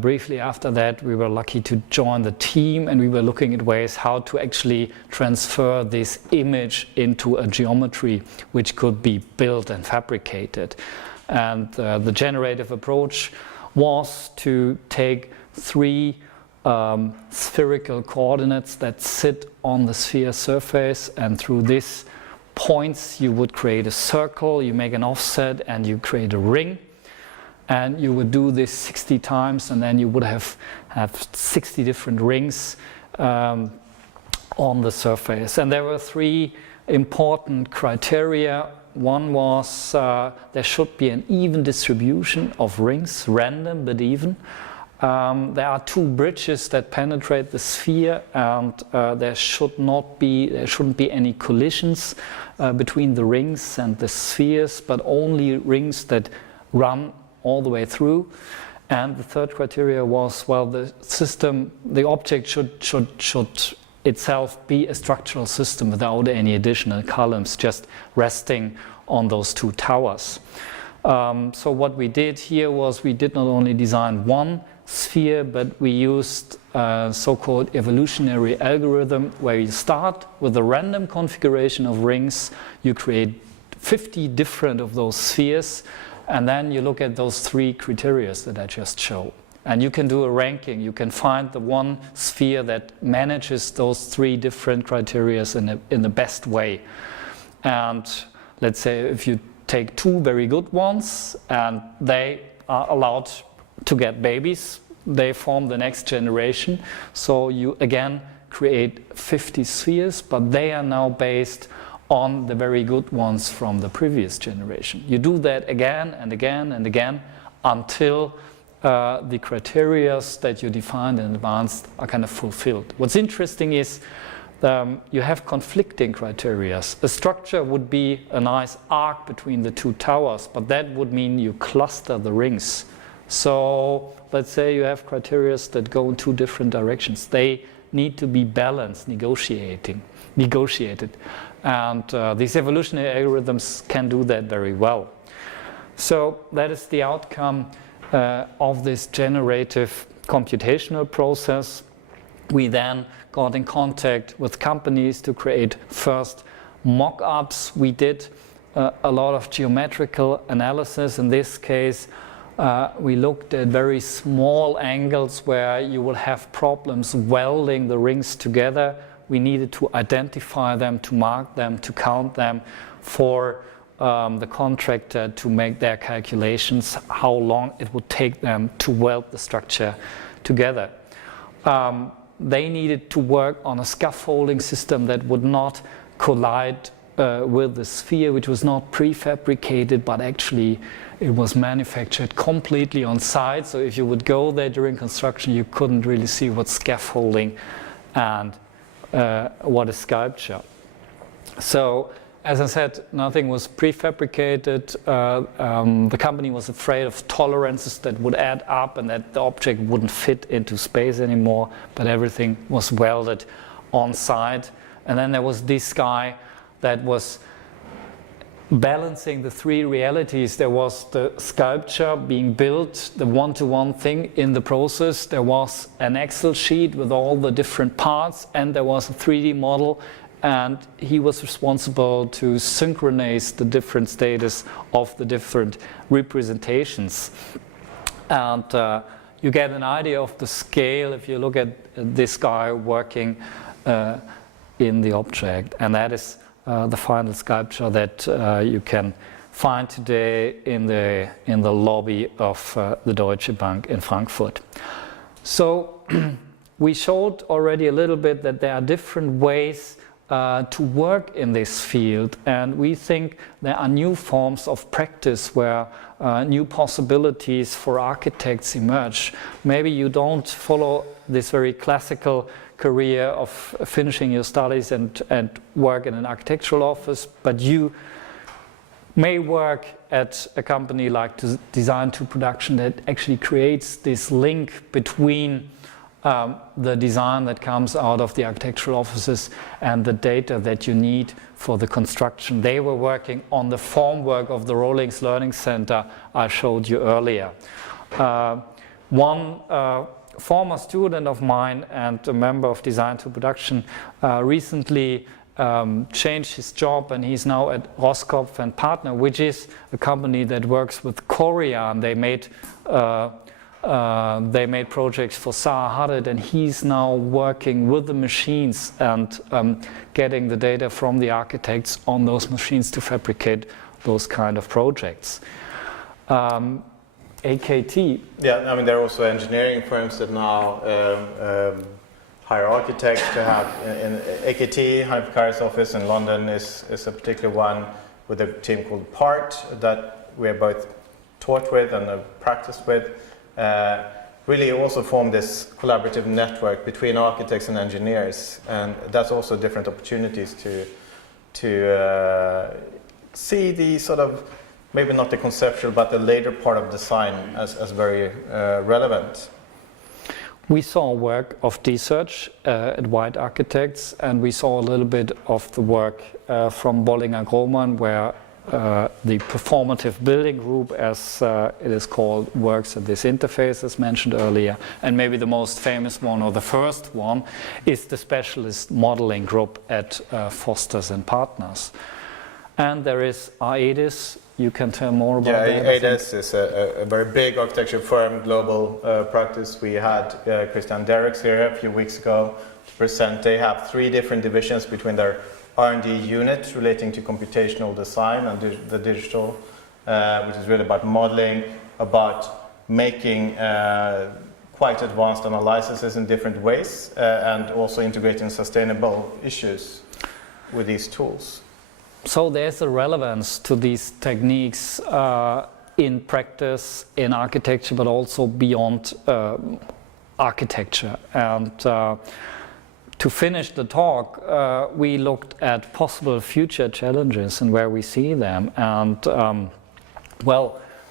briefly after that, we were lucky to join the team, and we were looking at ways how to actually transfer this image into a geometry which could be built and fabricated. And the generative approach was to take three spherical coordinates that sit on the sphere surface, and through this points you would create a circle, you make an offset, and you create a ring. And you would do this 60 times, and then you would have 60 different rings on the surface. And there were three important criteria. One was there should be an even distribution of rings, random but even. There are two bridges that penetrate the sphere, and there shouldn't be any collisions between the rings and the spheres, but only rings that run all the way through. And the third criteria was, well, the object should itself be a structural system without any additional columns, just resting on those two towers. So what we did here was we did not only design one sphere, but we used a so-called evolutionary algorithm, where you start with a random configuration of rings, you create 50 different of those spheres, and then you look at those three criteria that I just showed. And you can do a ranking. You can find the one sphere that manages those three different criteria in the best way. And let's say if you take two very good ones and they are allowed to get babies, they form the next generation. So you again create 50 spheres, but they are now based on the very good ones from the previous generation. You do that again and again and again until the criteria that you defined in advance are kind of fulfilled. What's interesting is you have conflicting criteria. A structure would be a nice arc between the two towers, but that would mean you cluster the rings. So let's say you have criteria that go in two different directions. They need to be balanced, negotiated. And these evolutionary algorithms can do that very well. So that is the outcome of this generative computational process. We then got in contact with companies to create first mock-ups. We did a lot of geometrical analysis. In this case, we looked at very small angles where you will have problems welding the rings together. We needed to identify them, to mark them, to count them for the contractor to make their calculations, how long it would take them to weld the structure together. They needed to work on a scaffolding system that would not collide with the sphere, which was not prefabricated, but actually it was manufactured completely on site. So if you would go there during construction, you couldn't really see what scaffolding and what is sculpture. So, as I said, nothing was prefabricated. The company was afraid of tolerances that would add up and that the object wouldn't fit into space anymore, but everything was welded on site. And then there was this guy that was balancing the three realities. There was the sculpture being built, the one-to-one thing in the process. There was an Excel sheet with all the different parts, and there was a 3D model, and he was responsible to synchronize the different status of the different representations. And you get an idea of the scale if you look at this guy working in the object, and that is the final sculpture that you can find today in the lobby of the Deutsche Bank in Frankfurt. So we showed already a little bit that there are different ways to work in this field, and we think there are new forms of practice where new possibilities for architects emerge. Maybe you don't follow this very classical career of finishing your studies and work in an architectural office, but you may work at a company like Design to Production that actually creates this link between the design that comes out of the architectural offices and the data that you need for the construction. They were working on the formwork of the Rollings Learning Center I showed you earlier. One former student of mine and a member of Design to Production recently changed his job, and he's now at Roskopf and Partner, which is a company that works with Korea, and they made projects for Zaha Hadid, and he's now working with the machines and getting the data from the architects on those machines to fabricate those kind of projects. AKT. Yeah, I mean, there are also engineering firms that now hire architects to have in AKT. Hanif Kari's office in London is a particular one with a team called PART that we are both taught with and practiced with. Really also form this collaborative network between architects and engineers, and that's also different opportunities to see the sort of, maybe not the conceptual, but the later part of design as very relevant. We saw work of research at White Architects, and we saw a little bit of the work from Bollinger Grohmann, where the performative building group, as it is called, works at this interface, as mentioned earlier. And maybe the most famous one, or the first one, is the specialist modeling group at Fosters and Partners. And there is AEDIS. You can tell more about that. Yeah, AEDIS is a very big architecture firm, global practice. We had Christian Derricks here a few weeks ago to present. They have 3 different divisions between their R&D unit relating to computational design and the digital, which is really about modeling, about making quite advanced analyses in different ways, and also integrating sustainable issues with these tools. So there's a relevance to these techniques in practice, in architecture, but also beyond architecture. And to finish the talk, we looked at possible future challenges and where we see them. And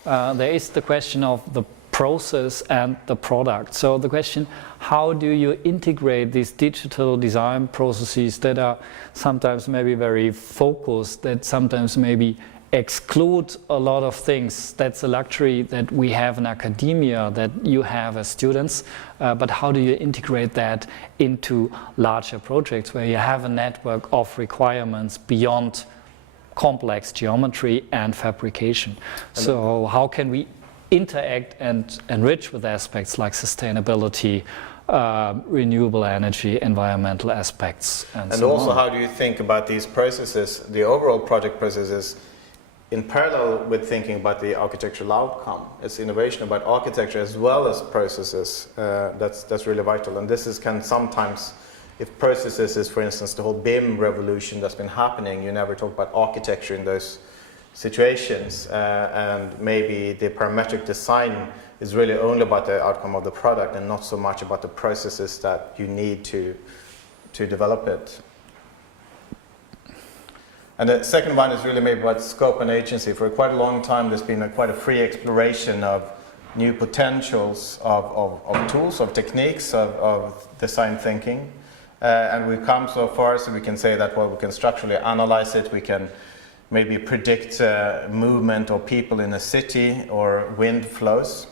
there is the question of the process and the product. So the question, how do you integrate these digital design processes that are sometimes maybe very focused, that sometimes maybe exclude a lot of things? That's a luxury that we have in academia, that you have as students, but how do you integrate that into larger projects where you have a network of requirements beyond complex geometry and fabrication? So how can we interact and enrich with aspects like sustainability, renewable energy, environmental aspects, and so also on. How do you think about these processes, the overall project processes, in parallel with thinking about the architectural outcome? It's innovation about architecture as well as processes. That's really vital. And this can sometimes, if processes is, for instance, the whole BIM revolution that's been happening, you never talk about architecture in those situations, and maybe the parametric design is really only about the outcome of the product and not so much about the processes that you need to develop it. And the second one is really maybe about scope and agency. For quite a long time, there's been quite a free exploration of new potentials of tools, of techniques, of design thinking. And we've come so far, so we can say that, well, we can structurally analyze it, we can maybe predict movement of people in a city or wind flows.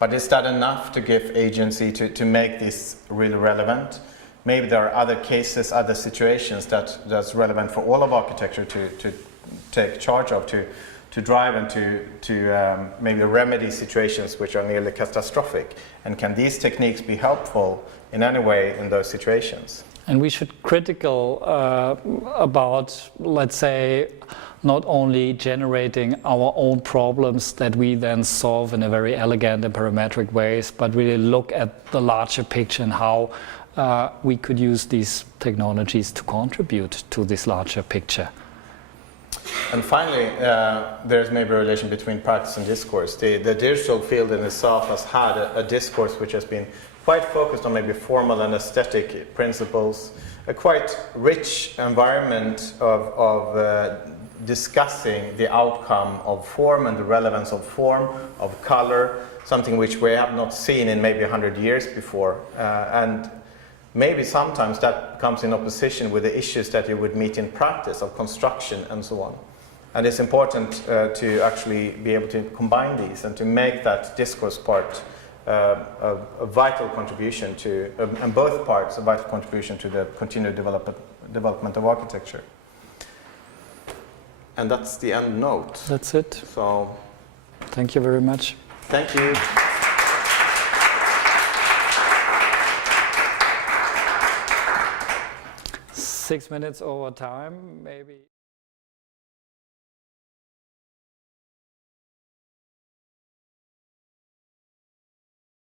But is that enough to give agency to make this really relevant? Maybe there are other cases, other situations that's relevant for all of architecture to take charge of, to drive and to maybe remedy situations which are nearly catastrophic. And can these techniques be helpful in any way in those situations? And we should critical about, let's say, not only generating our own problems that we then solve in a very elegant and parametric ways, but really look at the larger picture and how we could use these technologies to contribute to this larger picture. And finally, there's maybe a relation between practice and discourse. The digital field in itself has had a discourse which has been quite focused on maybe formal and aesthetic principles, a quite rich environment of discussing the outcome of form and the relevance of form, of color, something which we have not seen in maybe 100 years before. And maybe sometimes that comes in opposition with the issues that you would meet in practice of construction and so on. And it's important to actually be able to combine these and to make that discourse part a vital contribution to, and both parts a vital contribution to the continued development of architecture. And that's the end note. That's it. So, thank you very much. Thank you. Six minutes over time, maybe.